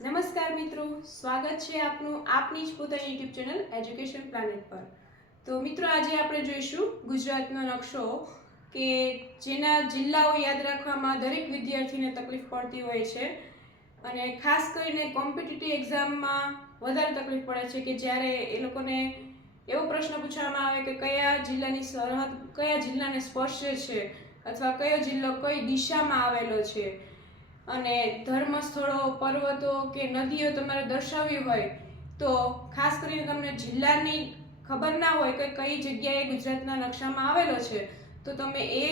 નમસ્કાર મિત્રો, સ્વાગત છે આપનું આપની જ પોતાની યુટ્યુબ ચેનલ એજ્યુકેશન પ્લાનેટ પર। તો મિત્રો, આજે આપણે જોઈશું ગુજરાતનો નકશો કે જેના જિલ્લાઓ યાદ રાખવામાં દરેક વિદ્યાર્થીને તકલીફ પડતી હોય છે અને ખાસ કરીને કોમ્પિટિટિવ એક્ઝામમાં વધારે તકલીફ પડે છે કે જ્યારે એ લોકોને એવો પ્રશ્ન પૂછવામાં આવે કે કયા જિલ્લાની સરહદ કયા જિલ્લાને સ્પર્શે છે અથવા કયો જિલ્લો કઈ દિશામાં આવેલો છે અને ધર્મ સ્થળો, પર્વતો કે નદીઓ તમારે દર્શાવવી હોય તો ખાસ કરીને તમને જિલ્લાની ખબર ના હોય કે કઈ જગ્યાએ ગુજરાતના નકશામાં આવેલો છે તો તમે એ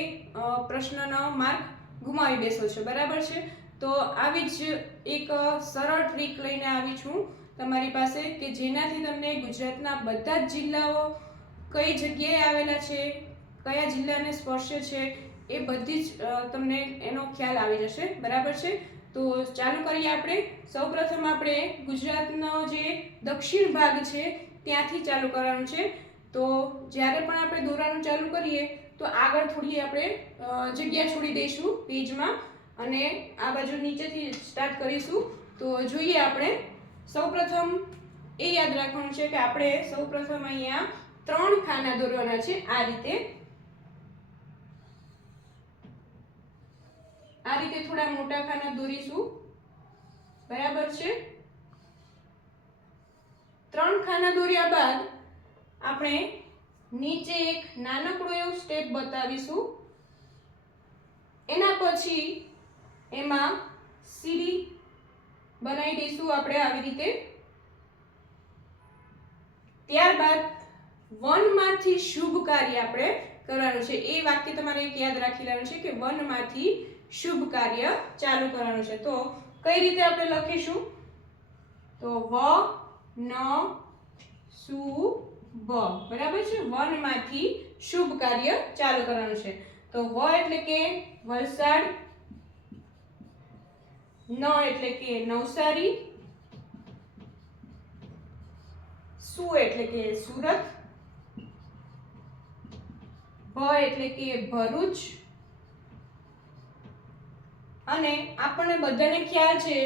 પ્રશ્નનો માર્ક ગુમાવી બેસો છો, બરાબર છે। તો આવી જ એક સરળ ટ્રીક લઈને આવી છું તમારી પાસે કે જેનાથી તમને ગુજરાતના બધા જ જિલ્લાઓ કઈ જગ્યાએ આવેલા છે, કયા જિલ્લાને સ્પર્શે છે એ બધી જ તમને એનો ખ્યાલ આવી જશે, બરાબર છે। તો ચાલુ કરીએ આપણે। સૌપ્રથમ આપણે ગુજરાતનો જે દક્ષિણ ભાગ છે ત્યાંથી ચાલુ કરવાનું છે। તો જ્યારે પણ આપણે દોરવાનું ચાલુ કરીએ તો આગળ થોડી આપણે જગ્યા છોડી દઈશું પેજમાં અને આ બાજુ નીચેથી સ્ટાર્ટ કરીશું। તો જોઈએ આપણે સૌપ્રથમ એ યાદ રાખવાનું છે કે આપણે સૌપ્રથમ અહીંયા 3 ખાના દોરવાના છે। આ રીતે થોડા મોટા ખાના દોરીશું, બરાબર છે। 3 ખાના દોર્યા બાદ આપણે નીચે એક નાનકડું એવું સ્ટેપ બતાવીશું। એના પછી એમાં સીડી બનાવી દઈશું આપણે આવી રીતે। ત્યારબાદ વનમાંથી શુભ કાર્ય આપણે કરવાનું છે। એ વાક્ય તમારે એક યાદ રાખી લેવાનું છે કે વનમાંથી શુભ કાર્ય ચાલુ કરવાનું છે। તો કઈ રીતે આપણે લખીશું? તો વ ન સુ બ, બરાબર છે। વનમાંથી શુભ કાર્ય ચાલુ કરવાનું છે। તો વ એટલે કે વલસાડ, ન એટલે કે નવસારી, સુ એટલે કે સુરત, ભ એટલે કે ભરૂચ અને આપણને બધાને ખ્યાલ છે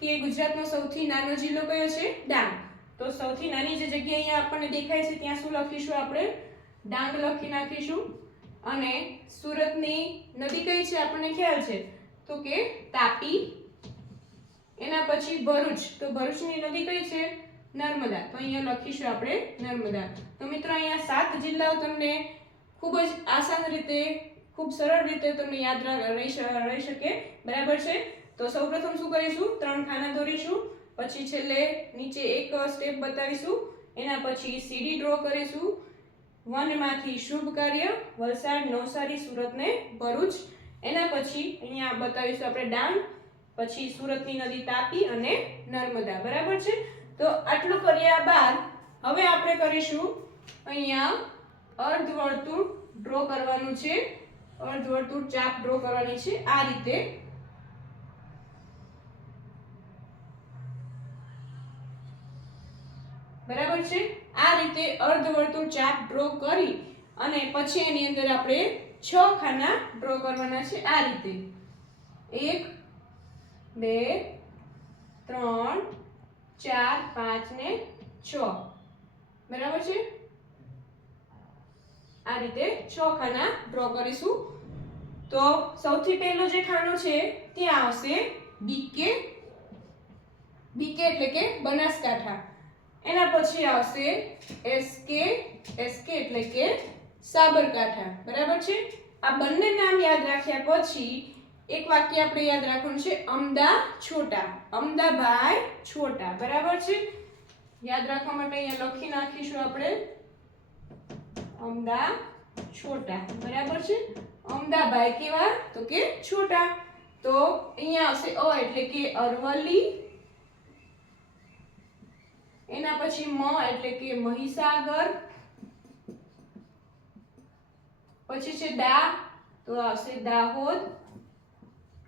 કે ગુજરાતનો સૌથી નાનો જિલ્લો કયો છે? ડાંગ। તો સૌથી નાની જે જગ્યા અહીંયા આપણને દેખાય છે ત્યાં શું લખીશું આપણે? ડાંગ લખી નાખીશું। અને સુરતની નદી કઈ છે આપણને ખ્યાલ છે તો કે તાપી। એના પછી ભરૂચ, તો ભરૂચની નદી કઈ છે? નર્મદા। તો અહીંયા લખીશું આપણે નર્મદા। તો મિત્રો, અહીંયા 7 જિલ્લાઓ તમને ખૂબ જ આસાન રીતે, ખૂબ સરળ રીતે તમને યાદ રહી શકે, બરાબર છે। તો સૌપ્રથમ શું કરીશું? 3 ખાના દોરીશું, પછી છેલ્લે નીચે એક સ્ટેપ બતાવીશું, એના પછી સીડી ડ્રો કરીશું, વનમાંથી શુભ કાર્ય વલસાડ, નવસારી, સુરત ને ભરૂચ। એના પછી અહીંયા બતાવીશું આપણે ડાંગ, પછી સુરતની નદી તાપી અને નર્મદા, બરાબર છે। તો આટલું કર્યા બાદ હવે આપણે કરીશું અહીંયા અર્ધવર્તુળ ડ્રો કરવાનું છે। અર્ધવર્તુળ ચાપ ડ્રો કરવાની છે આ રીતે। બરાબર છે। આ રીતે અર્ધવર્તુળ ચાપ ડ્રો કરી અને પછી એની અંદર આપણે 6 ખાના ડ્રો કરવાના છે આ રીતે। 1 2 3 4 5 ને 6, બરાબર છે। આ રીતે 6 ખાના ડ્રો કરીશું। તો સૌથી પહેલો જે ખાનો છે ત્યાં આવશે બીકે, બીકે એટલે કે બનાસકાંઠા। એના પછી આવશે એસકે, એસકે એટલે કે સાબરકાંઠા, બરાબર છે। આ બંને નામ યાદ રાખ્યા પછી એક વાક્ય આપણે યાદ રાખવાનું છે અમદા છોટા, અમદાભાઈ છોટા, બરાબર છે। યાદ રાખવા માટે અહીંયા લખી નાખીશું આપણે અમદા છોટા, બરાબર છે। અમદાભાઈ કેવા? તો કે છોટા। તો અહીંયા આવશે અ એટલે કે અરવલ્લી, એના પછી મ એટલે કે મહીસાગર, પછી છે દા તો આવશે દાહોદ,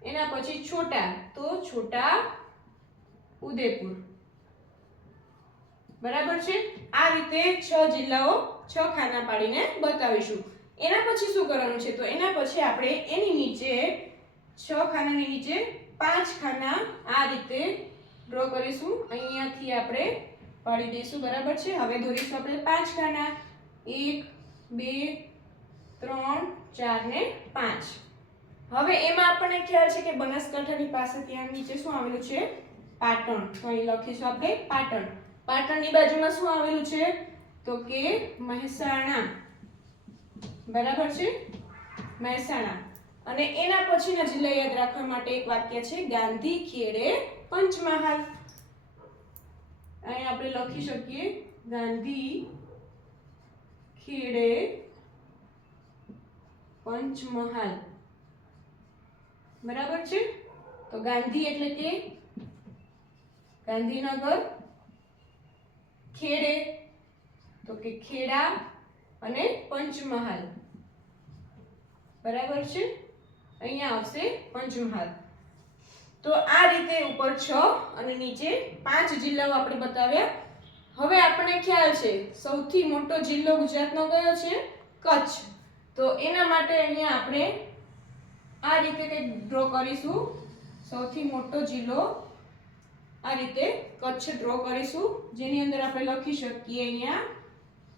એના પછી છોટા તો છોટા ઉદેપુર, બરાબર છે। આ રીતે 6 જિલ્લાઓ 6 ખાના પાડીને બતાવીશું। એના પછી શું કરવાનું છે? તો એના પછી આપણે એની નીચે 6 ખાનાની નીચે 5 ખાના આ રીતે ડ્રો કરીશું. અહીંયાથી આપણે પાડી દઈશું. બરાબર છે. હવે દોરીશું આપણે 5 ખાના. 1 2 3 4 ને 5. હવે એમાં આપણને ખ્યાલ છે કે બનાસકાંઠાની પાસે ત્યાં નીચે શું આવેલું છે? પાટણ. તો અહીં લખીશું આપણે પાટણ. પાટણની બાજુમાં શું આવેલું છે? તો કે મહેસાણા. બરાબર છે. મહેસાણા. અને એના પછીના જિલ્લા યાદ રાખવા માટે એક વાક્ય છે ગાંધી ખેડે પંચમહાલ. અહીં આપણે લખી શકીએ ગાંધી ખેડે પંચમહાલ. બરાબર છે. તો ગાંધી એટલે કે ગાંધીનગર, ખેડે તો કે ખેડા અને પંચમહાલ. બરાબર છે. અહીંયા આવશે પંચમહાલ. તો આ રીતે ઉપર 6 અને નીચે 5 જિલ્લાઓ આપણે બતાવ્યા. હવે આપણને ખ્યાલ છે સૌથી મોટો જિલ્લો ગુજરાતનો કયો છે? કચ્છ. તો એના માટે અહીંયા આપણે આ રીતે કંઈક ડ્રો કરીશું. સૌથી મોટો જિલ્લો આ રીતે કચ્છ ડ્રો કરીશું, જેની અંદર આપણે લખી શકીએ અહીંયા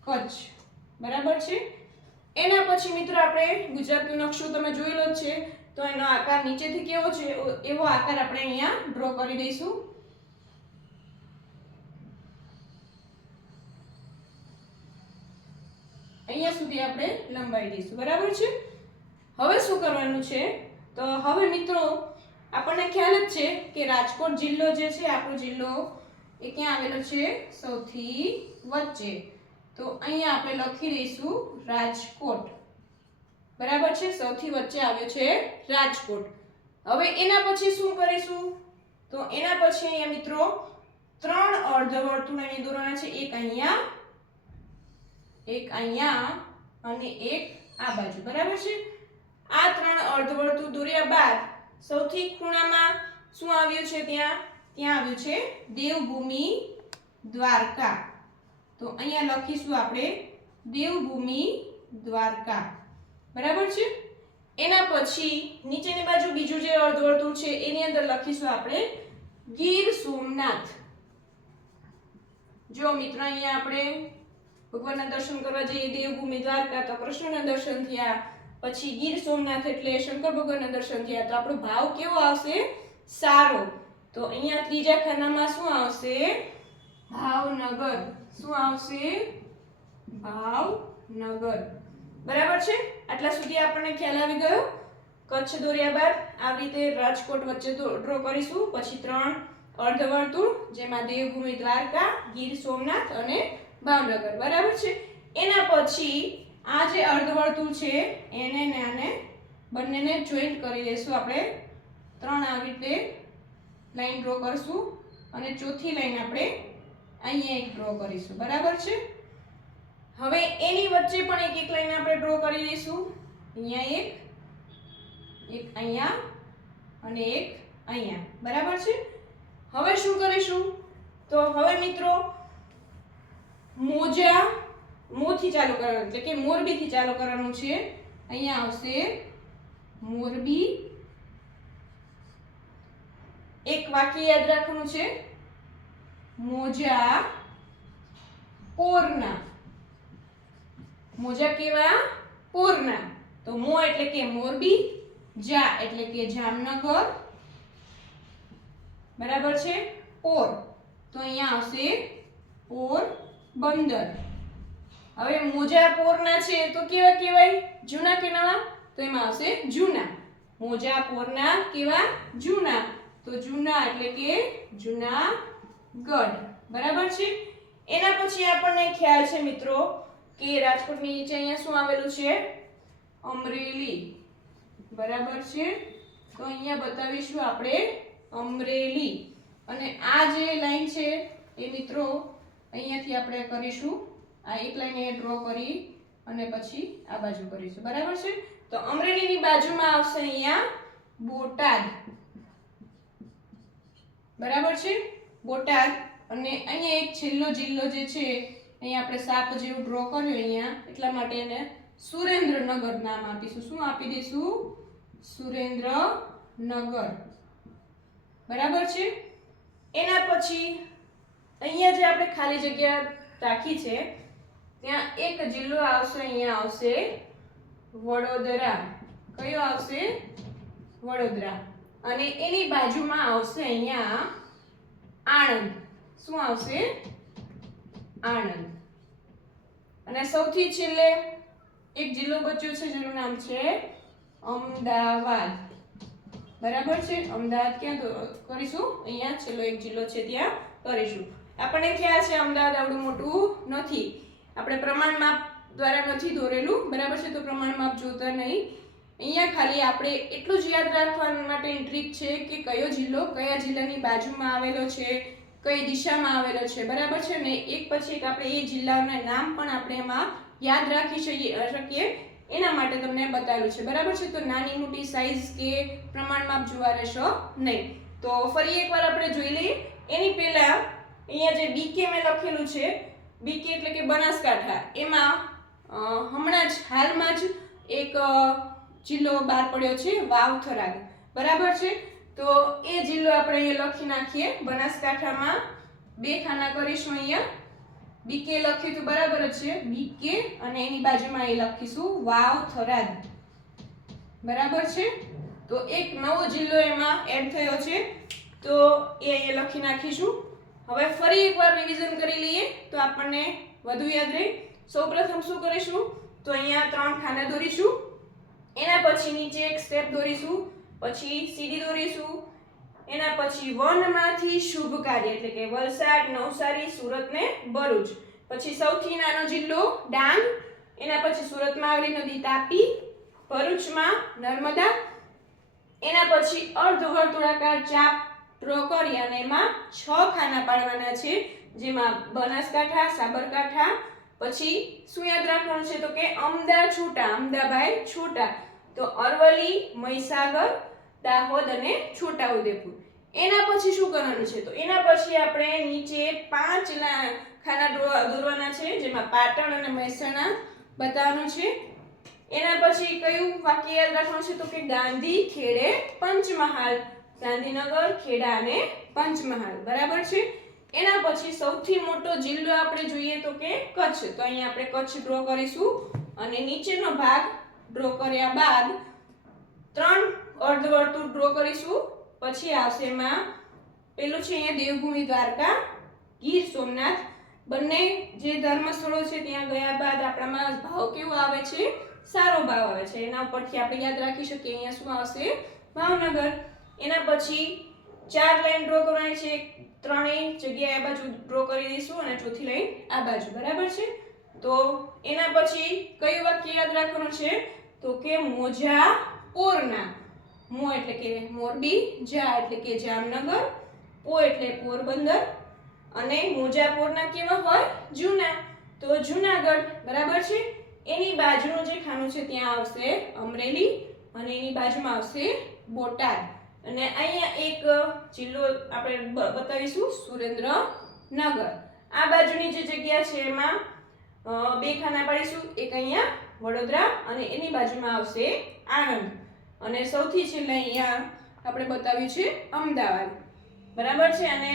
કચ્છ. બરાબર છે. એના પછી મિત્રો આપણે ગુજરાતનો નકશો તમે જોયેલો જ છે, તો એનો આકાર નીચેથી કેવો છે એવો આકાર આપણે અહીંયા ડ્રો કરી દઈશું. અહીંયા સુધી આપણે લંબાઈ દઈશું. બરાબર છે. હવે શું કરવાનું છે? તો હવે મિત્રો આપણને ખ્યાલ જ છે કે રાજકોટ જિલ્લો જે છે આપણો જિલ્લો એ ક્યાં આવેલો છે? સૌથી વચ્ચે. તો અહીંયા આપણે લખી દઈશું રાજકોટ. બરાબર છે. સૌથી વચ્ચે આવ્યો છે રાજકોટ. હવે એના પછી શું કરીશું? તો એના પછી અહીંયા મિત્રો 3 અર્ધવર્તુળ અહીં દોરવાના છે. એક અહીંયા અને એક આ બાજુ. બરાબર છે. આ 3 અર્ધવર્તુળ દોર્યા બાદ સૌથી ખૂણામાં શું આવ્યું છે? ત્યાં આવ્યું છે દેવભૂમિ દ્વારકા. તો અહીંયા લખીશું આપણે દેવભૂમિ દ્વારકા. બરાબર છે. એના પછી નીચેની બાજુ બીજું જે અર્ધવર્તુળ છે એની અંદર લખીશું આપણે ગીર સોમનાથ. જો મિત્રો અહીંયા આપણે ભગવાનના દર્શન કરવા જઈએ દેવભૂમિ દ્વારકા તો કૃષ્ણના દર્શન થયા, પછી ગીર સોમનાથ એટલે શંકર ભગવાનના દર્શન થયા. તો આપણો ભાવ કેવો આવશે? સારો. તો અહીંયા ત્રીજા ખાનામાં શું આવશે? ભાવનગર. શું આવશે? ભાવનગર. બરાબર છે. આટલા સુધી આપણને ખ્યાલ આવી ગયો. કચ્છ દોર્યા બાદ આવી રીતે રાજકોટ વચ્ચે ડ્રો કરીશું. પછી 3 અર્ધવર્તુળ જેમાં દેવભૂમિ દ્વારકા, ગીર સોમનાથ અને ભાવનગર. બરાબર છે. એના પછી આ જે અર્ધવર્તુળ છે એને ને આને બંનેને જોઈન્ટ કરી દઈશું આપણે. 3 આવી રીતે લાઈન ડ્રો કરશું અને ચોથી લાઈન આપણે અહીંયા એક ડ્રો કરીશું. બરાબર છે. હવે એની વચ્ચે પણ એક લાઈન આપણે ડ્રો કરી દઈશું. અહીંયા એક અહીંયા અને એક અહીંયા. બરાબર છે. હવે શું કરીશું? તો હવે મિત્રો મોથી ચાલુ કરવાનું એટલે કે મોરબીથી ચાલુ કરવાનું છે. અહીંયા આવશે મોરબી. એક વાક્ય યાદ રાખવાનું છે મોજા પોરના. મોજા કેવા? પોરના. તો મો એટલે કે મોરબી, જા એટલે કે જામનગર. બરાબર છે. પોર તો અહીંયા આવશે પોરબંદર. હવે મોજા પોરના છે તો કેવા કહેવાય? જૂના કે નવા? તો એમાં આવશે જૂના. મોજા પોરના કેવા? જૂના. તો જૂના એટલે કે જૂનાગઢ. બરાબર છે. એના પછી આપણને ખ્યાલ છે મિત્રો કે રાજકોટની નીચે અહીંયા શું આવેલું છે? અમરેલી. બરાબર છે. તો અહીંયા બતાવીશું આપણે અમરેલી. અને આ જે લાઈન છે એ મિત્રો અહીંયાથી આપણે કરીશું. આ એક લાઈન અહીંયા ડ્રો કરી અને પછી આ બાજુ કરીશું. બરાબર છે. તો અમરેલીની બાજુમાં આવશે અહીંયા બોટાદ. બરાબર છે. બોટાદ. અને અહીંયા એક છેલ્લો જિલ્લો જે છે અહીંયા આપણે સાપ જેવું ડ્રો કર્યું અહીંયા એટલા માટે એને સુરેન્દ્રનગર નામ આપીશું. શું આપી દઈશું? સુરેન્દ્રનગર. બરાબર છે. એના પછી અહીંયા જે આપણે ખાલી જગ્યા રાખી છે ત્યાં એક જિલ્લો આવશે, અહીંયા આવશે વડોદરા. કયો આવશે? વડોદરા. અને એની બાજુમાં આવશે અહીંયા આણંદ. શું આવશે? આણંદ. અને સૌથી છેલ્લે એક જિલ્લો બચ્યો છે જેનું નામ છે અમદાવાદ. બરાબર છે? અમદાવાદ ક્યાં કરીશું? અહીંયા છેલ્લો એક જિલ્લો છે ત્યાં કરીશું. આપણને ખ્યાલ છે અમદાવાદ આવડું મોટું નથી, આપણે પ્રમાણ માપ દ્વારા નથી દોરેલું. બરાબર છે? તો પ્રમાણ માપ જોતા નહીં. અહીંયા ખાલી આપણે એટલું જ યાદ રાખવા માટેની ટ્રીક છે કે કયો જિલ્લો કયા જિલ્લાની બાજુમાં આવેલો છે, કઈ દિશામાં આવેલો છે. બરાબર છે ને? એક પછી એક આપણે એ જિલ્લાના નામ પણ આપણે એમાં યાદ રાખી શકીએ એના માટે તમને બતાવેલું છે. બરાબર છે? તો નાની મોટી સાઈઝ કે પ્રમાણ માપ જોવા રહેશો નહીં. તો ફરી એકવાર આપણે જોઈ લઈએ. એની પહેલા અહીંયા જે બીકે મેં લખેલું છે, બીકે એટલે કે બનાસકાંઠા, એમાં હમણાં જ હાલમાં જ એક જિલ્લો બહાર પડ્યો છે, વાવ-થરાદ. બરાબર છે? તો એ જિલ્લો આપણે અહીંયા લખી નાખીએ. બનાસકાંઠામાં 2 ખાના કરીશું. અહીંયા બીકે લખ્યું તો બરાબર જ છે, બીકે, અને એની બાજુમાં એ લખીશું વાવ-થરાદ. બરાબર છે? તો એક નવો જિલ્લો એમાં એડ થયો છે, તો એ અહીંયા લખી નાખીશું. હવે ફરી એકવાર રિવિઝન કરી લઈએ તો આપણને વધુ યાદ રહે. સૌપ્રથમ શું કરીશું? તો અહીંયા 3 ખાના દોરીશું. એના પછી નીચે એક સ્ટેપ દોરીશું, પછી સીડી દોરીશું. એના પછી વનમાંથી શુભ કાર્ય એટલે કે વલસાડ, નવસારી, સુરત ને ભરૂચ. પછી સૌથી નાનો જિલ્લો ડાંગ. એના પછી સુરતમાં આવેલી નદી તાપી, ભરૂચમાં નર્મદા. એના પછી અર્ધવર્તુળાકાર ચાપ ડ્રો કરી અને એમાં 6 ખાના પાડવાના છે, જેમાં બનાસકાંઠા, સાબરકાંઠા. પછી શું યાદ રાખવાનું છે? તો કે અમદા-છોટા, અમદાભાઈ છોટા. તો અરવલ્લી, મહીસાગર, દાહોદ અને છોટાઉદેપુર. એના પછી શું કરવાનું છે? તો એના પછી આપણે નીચે 5 ખાના દોરવાના છે, જેમાં પાટણ અને મહેસાણા બતાવવાનું છે. એના પછી કયું વાક્ય યાદ રાખવાનું છે? તો કે ગાંધી, ખેડે, પંચમહાલ. ગાંધીનગર, ખેડા અને પંચમહાલ. બરાબર છે? એના પછી સૌથી મોટો જિલ્લો આપણે જોઈએ તો કે કચ્છ. તો અહીંયા આપણે કચ્છ ડ્રો કરીશું અને નીચેનો ભાગ ડ્રો કર્યા બાદ 3 અર્ધવર્તુળ ડ્રો કરીશું. પછી આવશે એમાં પેલું છે અહીંયા દેવભૂમિ દ્વારકા, ગીર સોમનાથ. બંને જે ધર્મ સ્થળો છે ત્યાં ગયા બાદ આપણામાં ભાવ કેવો આવે છે? સારો ભાવ આવે છે. એના ઉપરથી આપણે યાદ રાખી શકીએ અહીંયા શું આવશે? ભાવનગર. એના પછી 4 લાઈન ડ્રો કરવાની છે. 3 જગ્યાએ આ બાજુ ડ્રો કરી દઈશું અને ચોથી લાઈન આ બાજુ. બરાબર છે? તો એના પછી કયું વાક્ય યાદ રાખવાનું છે? તો કે મોજા પોરના. મો એટલે કે મોરબી, જા એટલે કે જામનગર, પો એટલે પોરબંદર, અને મોજાપોરના કેવા હોય? જૂના. તો જૂનાગઢ. બરાબર છે? એની બાજુનું જે ખાનું છે ત્યાં આવશે અમરેલી અને એની બાજુમાં આવશે બોટાદ. અને અહીંયા એક જિલ્લો આપણે બતાવીશું સુરેન્દ્રનગર. આ બાજુની જે જગ્યા છે એમાં 2 ખાના પાડીશું, એક અહીંયા વડોદરા અને એની બાજુમાં આવશે આણંદ. અને સૌથી છેલ્લે અહીંયા આપણે બતાવ્યું છે અમદાવાદ. બરાબર છે? અને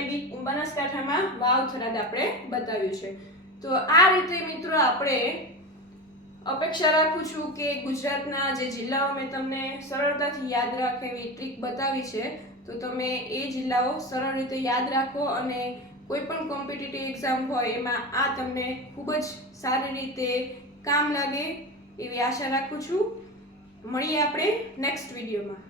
બનાસકાંઠામાં વાવ-થરાદ આપણે બતાવ્યું છે. તો આ રીતે મિત્રો આપણે અપેક્ષા રાખું છું કે ગુજરાતના જે જિલ્લાઓ મેં તમને સરળતાથી યાદ રાખે એવી ટ્રીક બતાવી છે, તો તમે એ જિલ્લાઓ સરળ રીતે યાદ રાખો અને કોઈ પણ કોમ્પિટિટિવ એક્ઝામ હોય એમાં આ તમને ખૂબ જ સારી રીતે કામ લાગે એવી આશા રાખું છું. મળીએ આપણે નેક્સ્ટ વિડીયોમાં.